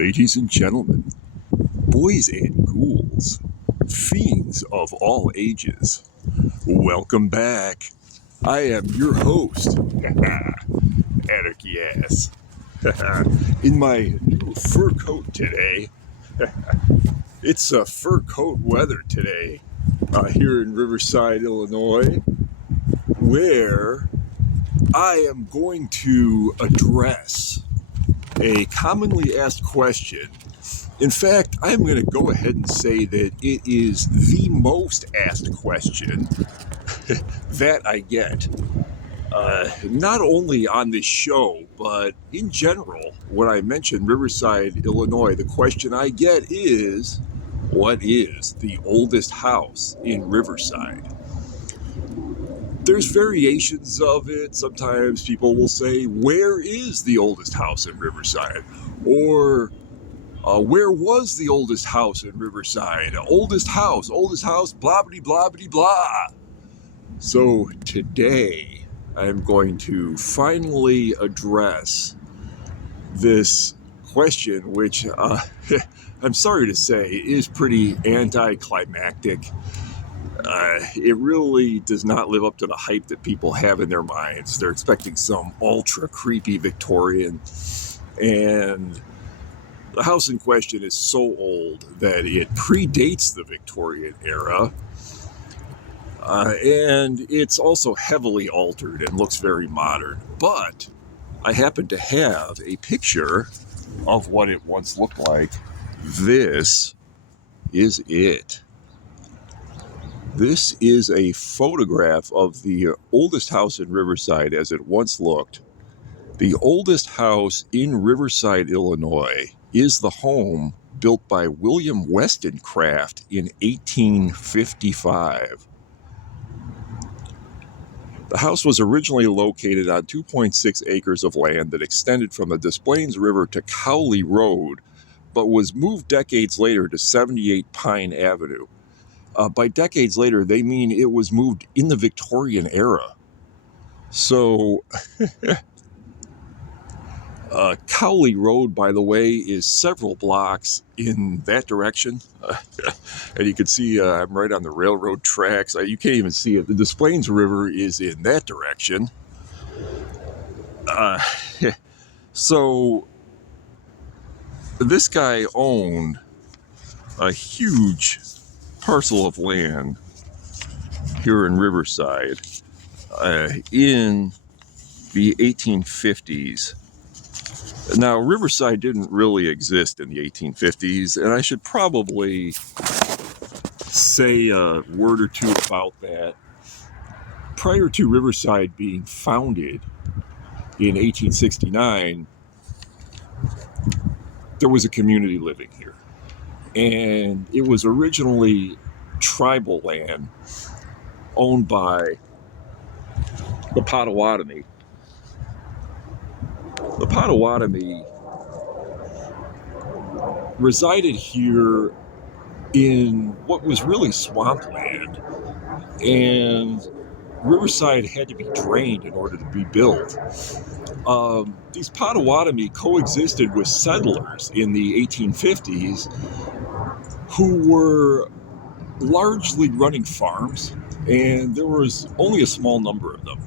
Ladies and gentlemen, boys and ghouls, fiends of all ages, welcome back. I am your host, Anarchy Ass, in my new fur coat today. It's fur coat weather today here in Riverside, Illinois, where I am going to address a commonly asked question. In fact, I'm going to go ahead and say that it is the most asked question that I get. Not only on this show, but in general, when I mention Riverside, Illinois, the question I get is, what is the oldest house in Riverside? There's variations of it. Sometimes people will say, where is the oldest house in Riverside? Or where was the oldest house in Riverside? Oldest house, blah, blah, blah, blah, blah. So today, I'm going to finally address this question, which I'm sorry to say is pretty anticlimactic. It really does not live up to the hype that people have in their minds. They're expecting some ultra creepy Victorian, and the house in question is so old that it predates the Victorian era, and it's also heavily altered and looks very modern. But I happen to have a picture of what it once looked like. This is it. This is a photograph of the oldest house in Riverside as it once looked. The oldest house in Riverside, Illinois, is the home built by William Wollstonecraft in 1855. The house was originally located on 2.6 acres of land that extended from the Des Plaines River to Cowley Road, but was moved decades later to 78 Pine Avenue. By decades later, they mean it was moved in the Victorian era. So, Cowley Road, by the way, is several blocks in that direction. And you can see I'm right on the railroad tracks. You can't even see it. The Des Plaines River is in that direction. So, this guy owned a huge parcel of land here in Riverside in the 1850s. Now, Riverside didn't really exist in the 1850s, and I should probably say a word or two about that. Prior to Riverside being founded in 1869, there was a community living here. And it was originally tribal land owned by the Potawatomi. The Potawatomi resided here in what was really swampland, and Riverside had to be drained in order to be built. These Potawatomi coexisted with settlers in the 1850s who were largely running farms, and there was only a small number of them.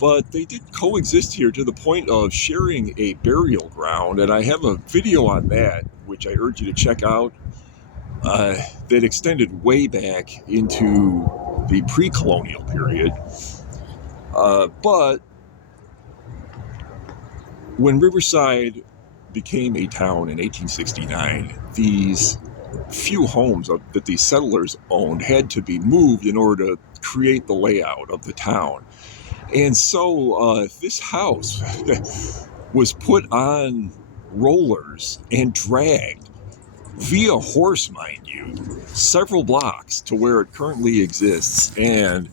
But they did coexist here to the point of sharing a burial ground, and I have a video on that, which I urge you to check out, that extended way back into the pre-colonial period. But when Riverside became a town in 1869, these few homes that these settlers owned had to be moved in order to create the layout of the town. And so this house was put on rollers and dragged via horse, mind you, several blocks to where it currently exists. And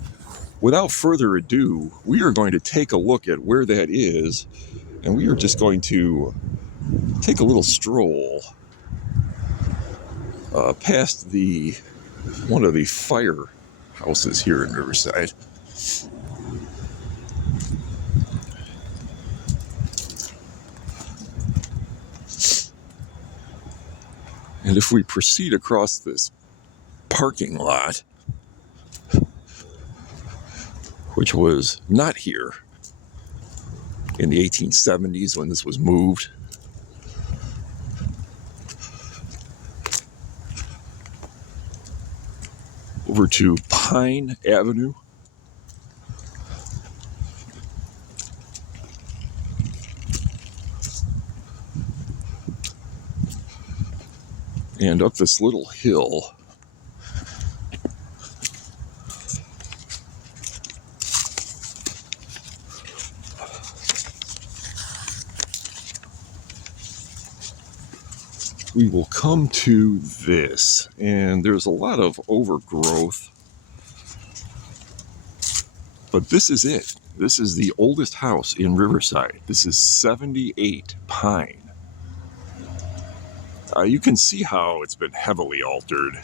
without further ado, we are going to take a look at where that is, and we are just going to take a little stroll past one of the firehouses here in Riverside. And if we proceed across this parking lot, which was not here in the 1870s when this was moved, over to Pine Avenue, and up this little hill. We will come to this, and there's a lot of overgrowth, but this is it. This is the oldest house in Riverside. This is 78 Pine. You can see how it's been heavily altered.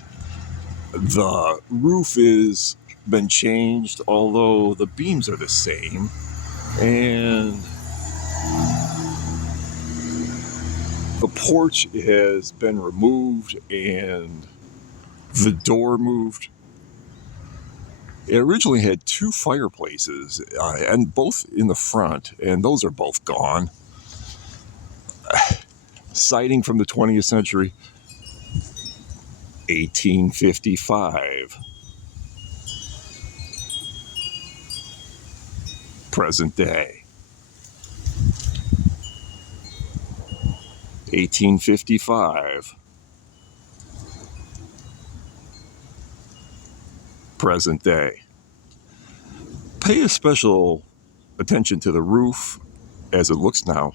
The roof has been changed, although the beams are the same, and the porch has been removed and the door moved. It originally had two fireplaces, and both in the front, and those are both gone. Siding from the 20th century, 1855. Present day, 1855. Present day. Pay a special attention to the roof as it looks now,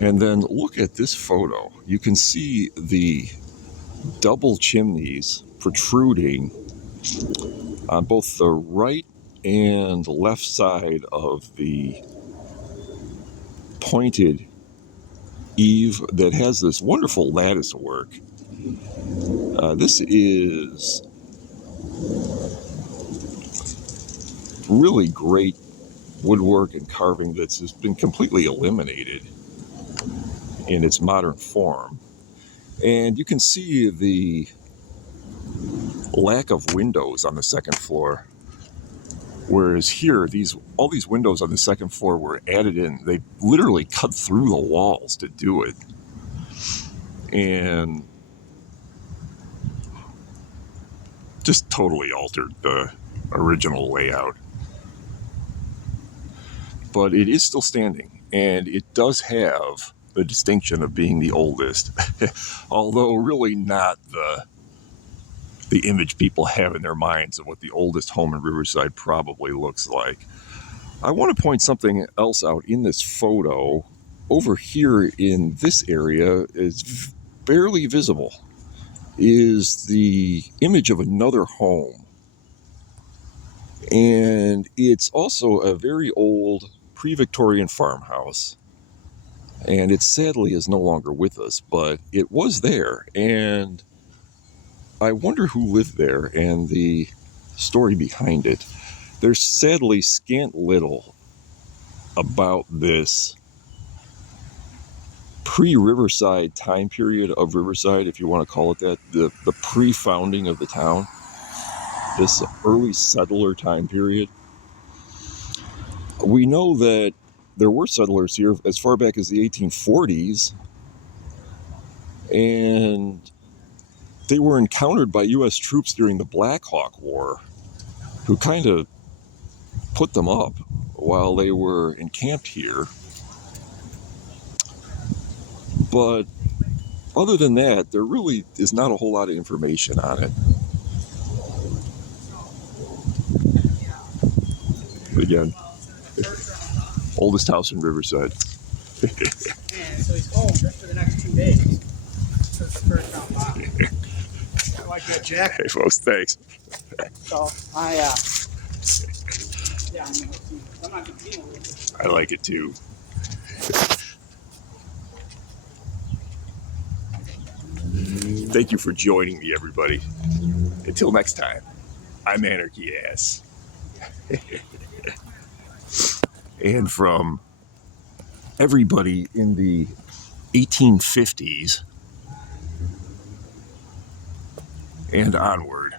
and then look at this photo. You can see the double chimneys protruding on both the right and left side of the pointed eave that has this wonderful lattice work. This is really great woodwork and carving that's just been completely eliminated in its modern form. And you can see the lack of windows on the second floor. Whereas here, all these windows on the second floor were added in. They literally cut through the walls to do it. And just totally altered the original layout. But it is still standing, and it does have the distinction of being the oldest, although really not the image people have in their minds of what the oldest home in Riverside probably looks like. I want to point something else out in this photo. Over here in this area is barely visible, is the image of another home. And it's also a very old pre-Victorian farmhouse. And it sadly is no longer with us, but it was there. And I wonder who lived there and the story behind it. There's sadly scant little about this pre-Riverside time period of Riverside, if you want to call it that, the pre-founding of the town, this early settler time period. We know that there were settlers here as far back as the 1840s, and they were encountered by U.S. troops during the Black Hawk War, who kind of put them up while they were encamped here. But other than that, there really is not a whole lot of information on it. But again, oldest house in Riverside. And so he's home just for the next 2 days. So it's the first round box. I like that jacket. Hey folks, thanks. So yeah, I'm not competing with it. I like it too. Thank you for joining me, everybody. Until next time, I'm Anarchy Ass. And from everybody in the 1850s, and onward.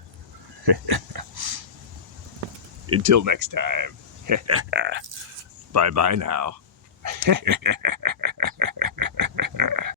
Until next time. Bye bye now.